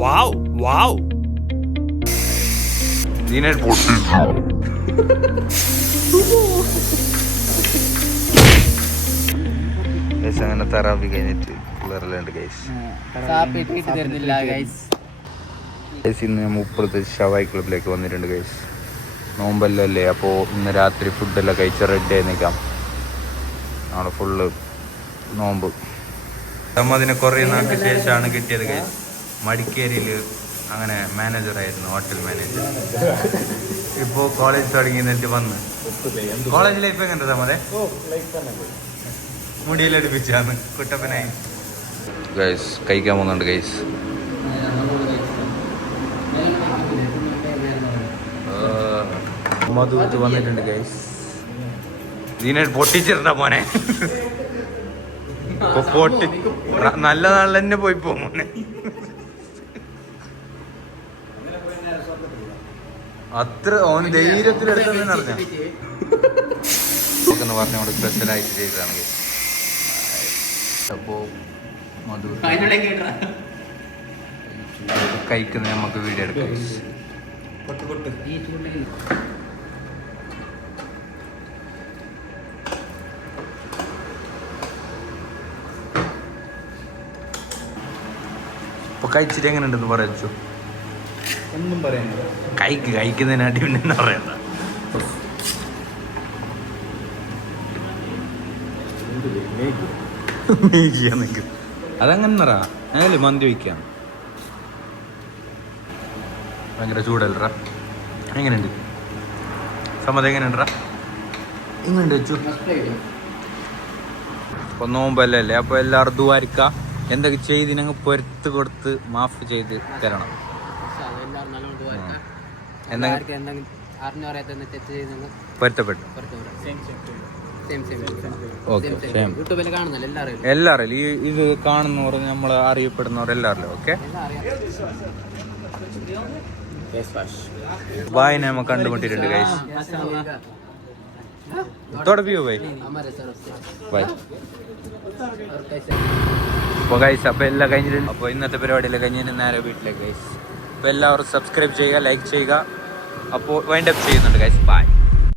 Wow, wow. ഇതിനെ അങ്ങനെ തറാവി കഴിഞ്ഞിട്ട് പിള്ളേരെല്ലാം ഗൈസ്. ഇന്ന് ഞാൻ മുപ്പുറത്ത് ഷവായി ക്ലബിലേക്ക് വന്നിട്ടുണ്ട് ഗൈസ്. നോമ്പെല്ലാം അല്ലേ, അപ്പോൾ ഇന്ന് രാത്രി ഫുഡെല്ലാം കഴിച്ച് റെഡി ആയി നിൽക്കാം. നാളെ ഫുള്ള് നോമ്പ്. അതിനെ കുറേ നാൾക്ക് ശേഷമാണ് കിട്ടിയത് ഗൈസ്. മടിക്കേരിയിൽ അങ്ങനെ മാനേജറായിരുന്നു, ഹോട്ടൽ മാനേജർ. ഇപ്പോൾ കോളേജ് തുടങ്ങി എന്നിട്ട് വന്ന്. കോളേജ് ലൈഫ് എങ്ങനെ സമ്മതേ? മുടിയെല്ലാം എടുപ്പിച്ചാന്ന് കുട്ടപ്പനായി. ഗൈസ് കഴിക്കാൻ പോകുന്നുണ്ട് ഗൈസ്. മധുത്ത് വന്നിട്ടുണ്ട് ഗൈസ്. ഇതിനെ പൊട്ടിച്ചിരണ്ട മോനെ. പൊട്ടി നല്ല നാളിൽ തന്നെ പോയി പോകും മോനെ. അത്ര ഓൻ ധൈര്യത്തിലെടുത്തെന്ന് അറിഞ്ഞ പറഞ്ഞോട് സ്പെഷ്യലായിട്ട് ചെയ്തതാണ്. അപ്പോ മധു കഴിക്കുന്ന നമുക്ക് വീഡിയോ എടുക്കാം. ഇപ്പൊ കഴിച്ചിട്ട് എങ്ങനെ ഉണ്ടെന്ന് പറയച്ചു? ഒന്നും പറയാനില്ല. കഴിക്കുന്നതിനാട്ടി പിന്നെ എന്താ പറയണ്ട. അതങ്ങനെ പറ. ഞങ്ങള് മന്തി വയ്ക്കാം. ഭയങ്കര ചൂടല്ലറ. എങ്ങനെയുണ്ട് സമ്മതം? എങ്ങനെയുണ്ടറ? എങ്ങനെയുണ്ട് വെച്ചു? ഇപ്പൊ നോമ്പല്ലേ, അപ്പൊ എല്ലാവരും ദ്വാരിക്ക എന്തൊക്കെ ചെയ്ത് ഞങ്ങൾ പൊരുത്ത് കൊടുത്ത് മാഫ് ചെയ്ത് തരണം. പൊരുത്തപ്പെട്ടു. എല്ലാരും ഇത് കാണുന്നവർ നമ്മളെ അറിയപ്പെടുന്നവർ എല്ലാവരും ഓക്കെ. ബായിനെ നമ്മ കണ്ടുമുട്ടിട്ടുണ്ട് ഗൈസ്. തുടപ്പിയോ ബൈ ബൈ. അപ്പോൾ ഗൈസ് അപ്പോൾ എല്ലാം കഴിഞ്ഞിട്ടുണ്ട്. അപ്പോൾ ഇന്നത്തെ പരിപാടിയെല്ലാം കഴിഞ്ഞിട്ട് നേരെ വീട്ടിലേക്ക് ഗൈസ്. അപ്പോൾ എല്ലാവരും സബ്സ്ക്രൈബ് ചെയ്യുക, ലൈക്ക് ചെയ്യുക. അപ്പോൾ വൈൻഡ് അപ്പ് ചെയ്യുന്നുണ്ട് ഗൈസ്. ബൈ.